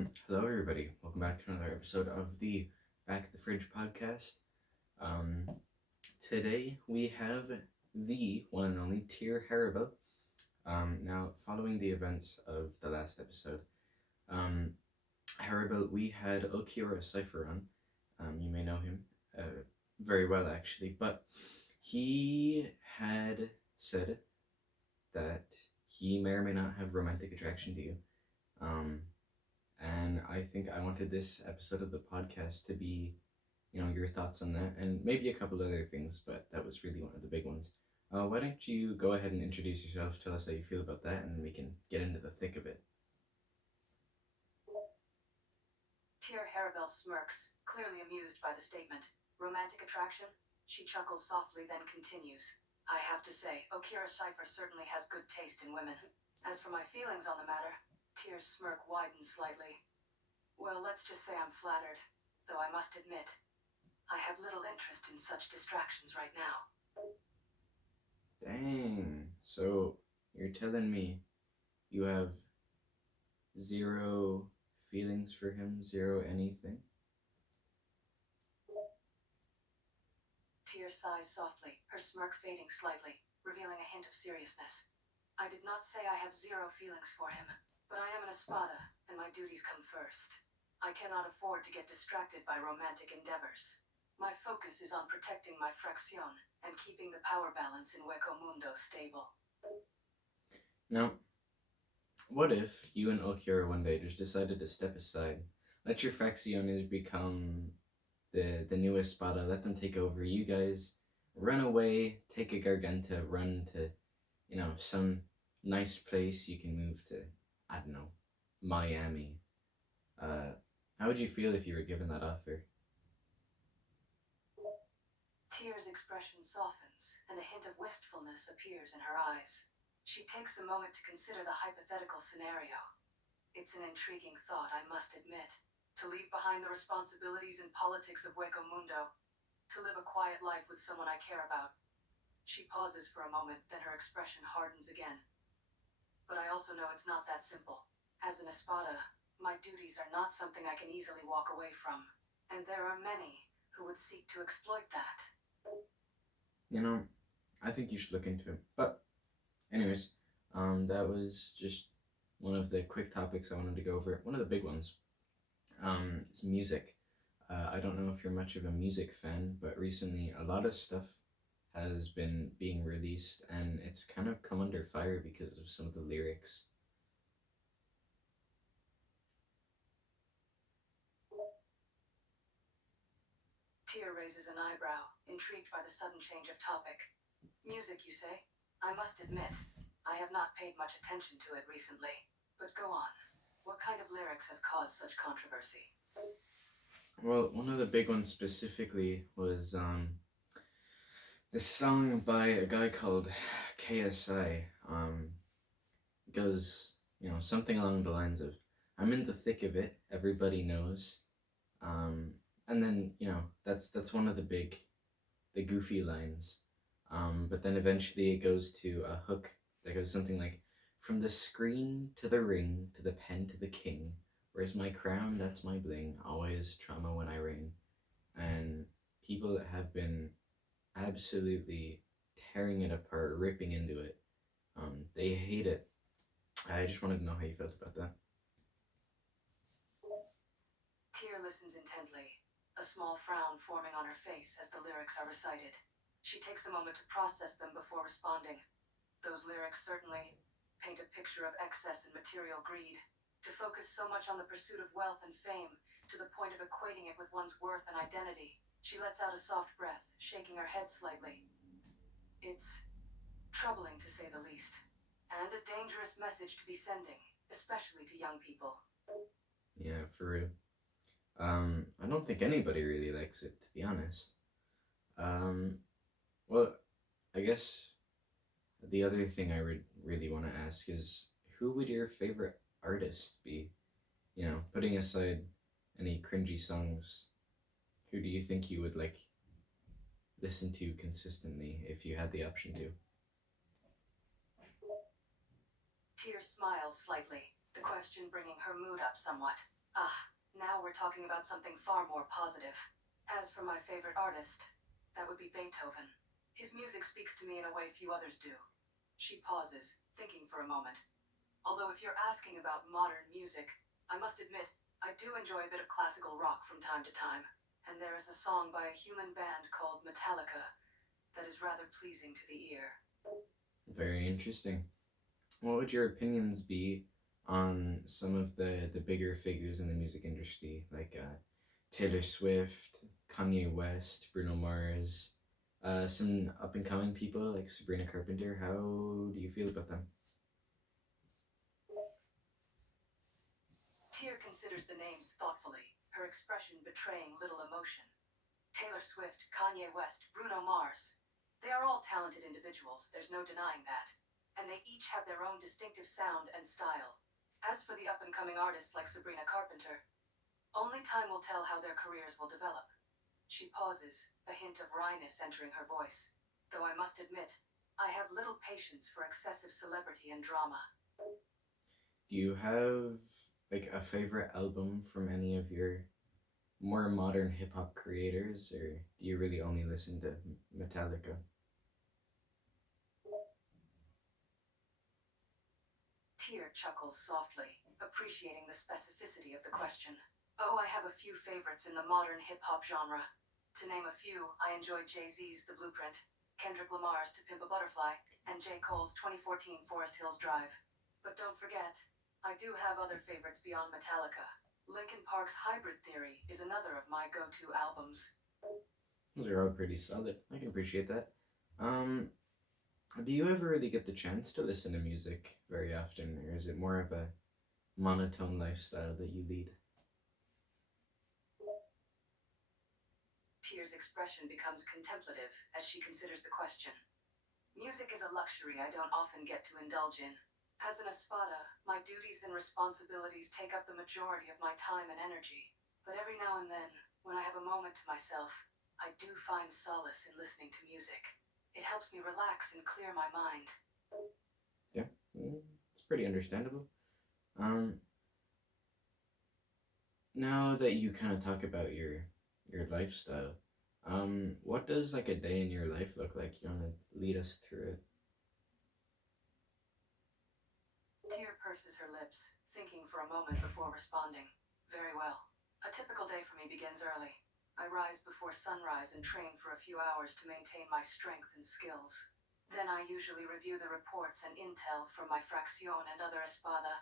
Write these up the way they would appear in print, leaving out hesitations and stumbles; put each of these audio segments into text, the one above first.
Hello everybody. Welcome back to another episode of the Back at the Fridge podcast. Um, Today we have the one and only Tier Harribel. Now, following the events of the last episode, um, Harribel, we had Okiura Cypher on. You may know him very well actually, but he had said that he may or may not have romantic attraction to you. And I think I wanted this episode of the podcast to be, your thoughts on that, and maybe a couple other things, but that was really one of the big ones. Why don't you go ahead and introduce yourself, tell us how you feel about that, and we can get into the thick of it. Tier Harribel smirks, clearly amused by the statement. Romantic attraction? She chuckles softly, then continues. I have to say, Okira Scheifer certainly has good taste in women. As for my feelings on the matter, Tier's smirk widens slightly. Well, let's just say I'm flattered, though I must admit, I have little interest in such distractions right now. Dang. So, you're telling me you have zero feelings for him, zero anything? Tier sighs softly, her smirk fading slightly, revealing a hint of seriousness. I did not say I have zero feelings for him, but I am an espada, and my duties come first. I cannot afford to get distracted by romantic endeavors. My focus is on protecting my fracción and keeping the power balance in Hueco Mundo stable. Now, what if you and Okiura one day just decided to step aside, let your fracciones become the new espada, let them take over, you guys run away, take a garganta, run to, some nice place you can move to, I don't know, Miami. How would you feel if you were given that offer? Tier's expression softens, and a hint of wistfulness appears in her eyes. She takes a moment to consider the hypothetical scenario. It's an intriguing thought, I must admit. To leave behind the responsibilities and politics of Hueco Mundo. To live a quiet life with someone I care about. She pauses for a moment, then her expression hardens again. But I also know it's not that simple. As an espada, my duties are not something I can easily walk away from. And there are many who would seek to exploit that. I think you should look into it. But, anyways, that was just one of the quick topics I wanted to go over. One of the big ones is music. I don't know if you're much of a music fan, but recently a lot of stuff has been being released, and it's kind of come under fire because of some of the lyrics. Tier raises an eyebrow, intrigued by the sudden change of topic. Music, you say? I must admit, I have not paid much attention to it recently. But go on. What kind of lyrics has caused such controversy? Well, one of the big ones specifically was this song by a guy called KSI. Goes, something along the lines of, I'm in the thick of it, everybody knows. And then, that's one of the goofy lines. But then eventually it goes to a hook that goes something like, from the screen to the ring, to the pen to the king, where's my crown, that's my bling, always trauma when I ring. And people have been absolutely tearing it apart, ripping into it. They hate it. I just wanted to know how you felt about that. Tier listens intently, a small frown forming on her face as the lyrics are recited. She takes a moment to process them before responding. Those lyrics certainly paint a picture of excess and material greed. To focus so much on the pursuit of wealth and fame, to the point of equating it with one's worth and identity. She lets out a soft breath, shaking her head slightly. It's troubling, to say the least. And a dangerous message to be sending, especially to young people. Yeah, for real. I don't think anybody really likes it, to be honest. Well, I guess the other thing I would really want to ask is, who would your favorite artist be? Putting aside any cringy songs, who do you think you would listen to consistently if you had the option to? Tier smiles slightly, the question bringing her mood up somewhat. Ah, now we're talking about something far more positive. As for my favorite artist, that would be Beethoven. His music speaks to me in a way few others do. She pauses, thinking for a moment. Although if you're asking about modern music, I must admit, I do enjoy a bit of classical rock from time to time. And there is a song by a human band called Metallica that is rather pleasing to the ear. Very interesting. What would your opinions be on some of the bigger figures in the music industry, like Taylor Swift, Kanye West, Bruno Mars, some up and coming people like Sabrina Carpenter? How do you feel about them? Tyr considers the names thoughtfully, her expression betraying little emotion. Taylor Swift, Kanye West, Bruno Mars. They are all talented individuals, there's no denying that. And they each have their own distinctive sound and style. As for the up and coming artists like Sabrina Carpenter, only time will tell how their careers will develop. She pauses, a hint of wryness entering her voice. Though I must admit, I have little patience for excessive celebrity and drama. Do you have like a favorite album from any of your more modern hip hop creators, or do you really only listen to Metallica? Tyr chuckles softly, appreciating the specificity of the question. Oh, I have a few favorites in the modern hip hop genre. To name a few, I enjoyed Jay-Z's The Blueprint, Kendrick Lamar's To Pimp a Butterfly, and J. Cole's 2014 Forest Hills Drive. But don't forget, I do have other favorites beyond Metallica. Linkin Park's Hybrid Theory is another of my go-to albums. Those are all pretty solid. I can appreciate that. Um, do you ever really get the chance to listen to music very often, or is it more of a monotone lifestyle that you lead? Tyr's expression becomes contemplative as she considers the question. Music is a luxury I don't often get to indulge in. As an espada, my duties and responsibilities take up the majority of my time and energy. But every now and then, when I have a moment to myself, I do find solace in listening to music. It helps me relax and clear my mind. Yeah, it's pretty understandable. Um, Now that you kind of talk about your lifestyle, what does like a day in your life look like? You want to lead us through it? Tyr purses her lips, thinking for a moment before responding. Very well. A typical day for me begins early. I rise before sunrise and train for a few hours to maintain my strength and skills. Then I usually review the reports and intel from my fraction and other espada.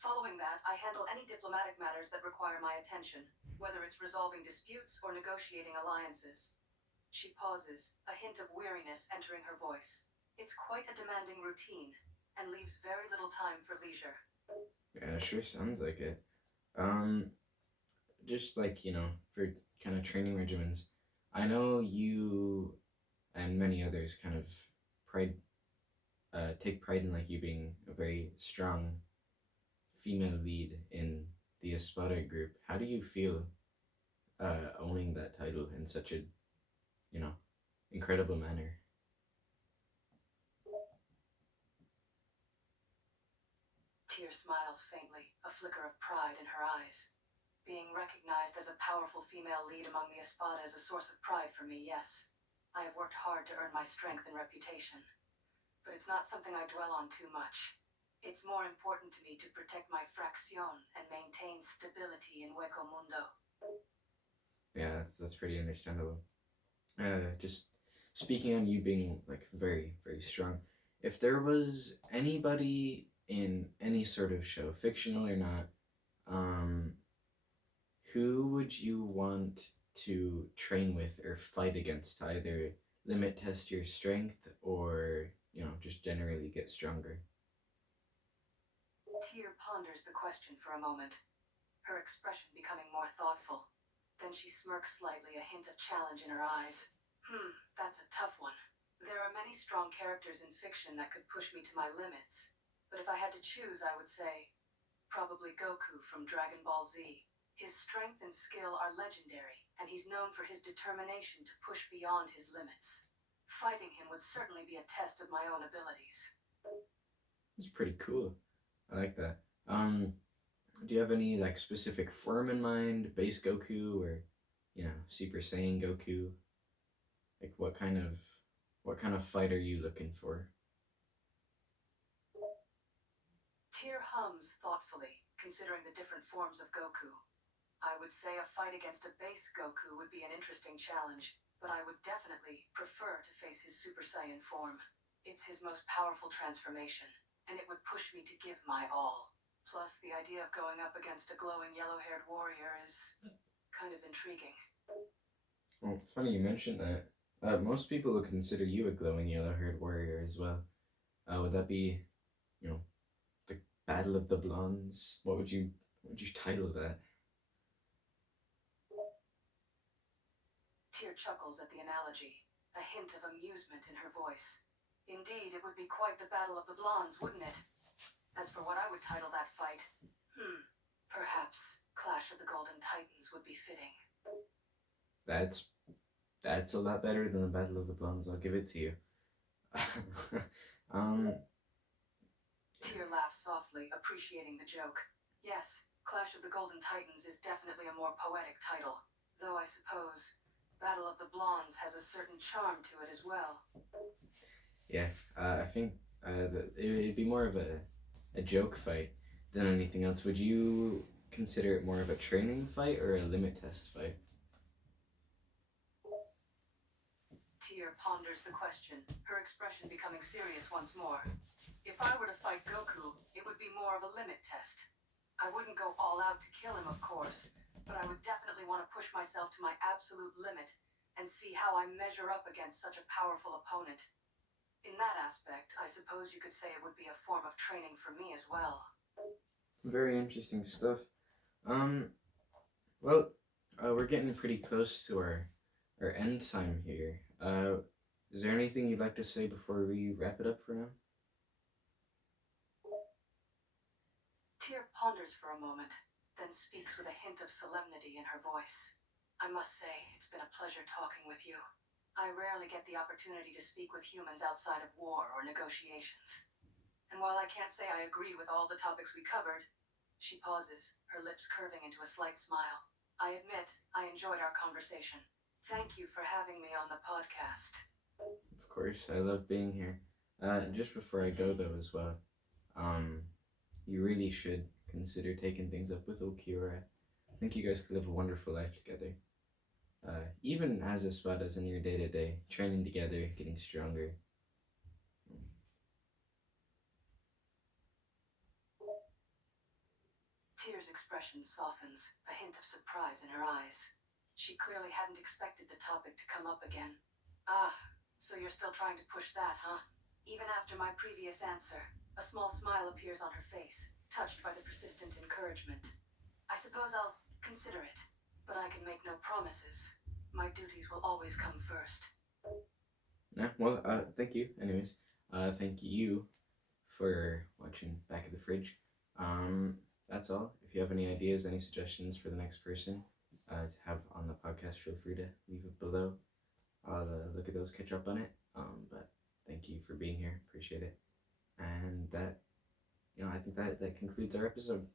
Following that, I handle any diplomatic matters that require my attention, whether it's resolving disputes or negotiating alliances. She pauses, a hint of weariness entering her voice. It's quite a demanding routine, and leaves very little time for leisure. Yeah, sure sounds like it. Um, just like for kind of training regimens, I know you and many others kind of pride take pride in like you being a very strong female lead in the Espada group. How do you feel owning that title in such a you know incredible manner? Tyr smiles faintly, a flicker of pride in her eyes. Being recognized as a powerful female lead among the Espada is a source of pride for me, yes. I have worked hard to earn my strength and reputation, but it's not something I dwell on too much. It's more important to me to protect my fracción and maintain stability in Hueco Mundo. Yeah, that's pretty understandable. Just speaking on you being like very very strong. If there was anybody in any sort of show, fictional or not, um, who would you want to train with or fight against to either limit test your strength or just generally get stronger? Tyr ponders the question for a moment, her expression becoming more thoughtful. Then she smirks slightly, a hint of challenge in her eyes. That's a tough one. There are many strong characters in fiction that could push me to my limits. But if I had to choose, I would say probably Goku from Dragon Ball Z. His strength and skill are legendary, and he's known for his determination to push beyond his limits. Fighting him would certainly be a test of my own abilities. It's pretty cool. I like that. Um, Do you have any like specific form in mind? Base Goku or Super Saiyan Goku? Like what kind of fight are you looking for? Tyr hums thoughtfully, considering the different forms of Goku. I would say a fight against a base Goku would be an interesting challenge, but I would definitely prefer to face his Super Saiyan form. It's his most powerful transformation, and it would push me to give my all. Plus, the idea of going up against a glowing yellow-haired warrior is kind of intriguing. Well, funny you mentioned that. Most people would consider you a glowing yellow-haired warrior as well. Would that be, you know, the Battle of the Blondes? What would you title that? Tyr chuckles at the analogy, a hint of amusement in her voice. Indeed, it would be quite the Battle of the Blondes, wouldn't it? As for what I would title that fight, perhaps Clash of the Golden Titans would be fitting. That's that's a lot better than the Battle of the Blondes. I'll give it to you. um, Tyr laughs softly, appreciating the joke. Yes, Clash of the Golden Titans is definitely a more poetic title, though I suppose Battle of the Blondes has a certain charm to it as well. yeah, I think that it'd be more of a joke fight than anything else. Would you consider it more of a training fight or a limit test fight? Tyr ponders the question, her expression becoming serious once more. If I were to fight Goku, it would be more of a limit test. I wouldn't go all out to kill him, of course, but I would definitely want to push myself to my absolute limit and see how I measure up against such a powerful opponent. In that aspect, I suppose you could say it would be a form of training for me as well. Very interesting stuff. Um, well, we're getting pretty close to our end time here. Is there anything you'd like to say before we wrap it up for now? Tyr ponders for a moment, then speaks with a hint of solemnity in her voice. I must say, it's been a pleasure talking with you. I rarely get the opportunity to speak with humans outside of war or negotiations. And while I can't say I agree with all the topics we covered, she pauses, her lips curving into a slight smile. I admit, I enjoyed our conversation. Thank you for having me on the podcast. Of course, I love being here. Just before I go though, as well, um, you really should consider taking things up with Okira. I think you guys could live a wonderful life together. Even as a spot as in your day to day, training together, getting stronger. Tyr's expression softens, a hint of surprise in her eyes. She clearly hadn't expected the topic to come up again. Ah, so you're still trying to push that, huh? Even after my previous answer, a small smile appears on her face, touched by the persistent encouragement. I suppose I'll consider it, but I can make no promises. My duties will always come first. Yeah, well, thank you. Anyways, thank you for watching Back of the Fridge. Um, that's all. If you have any ideas, any suggestions for the next person to have on the podcast, feel free to leave it below. I'll look at those, catch up on it. But thank you for being here. Appreciate it. And I think that concludes our episode.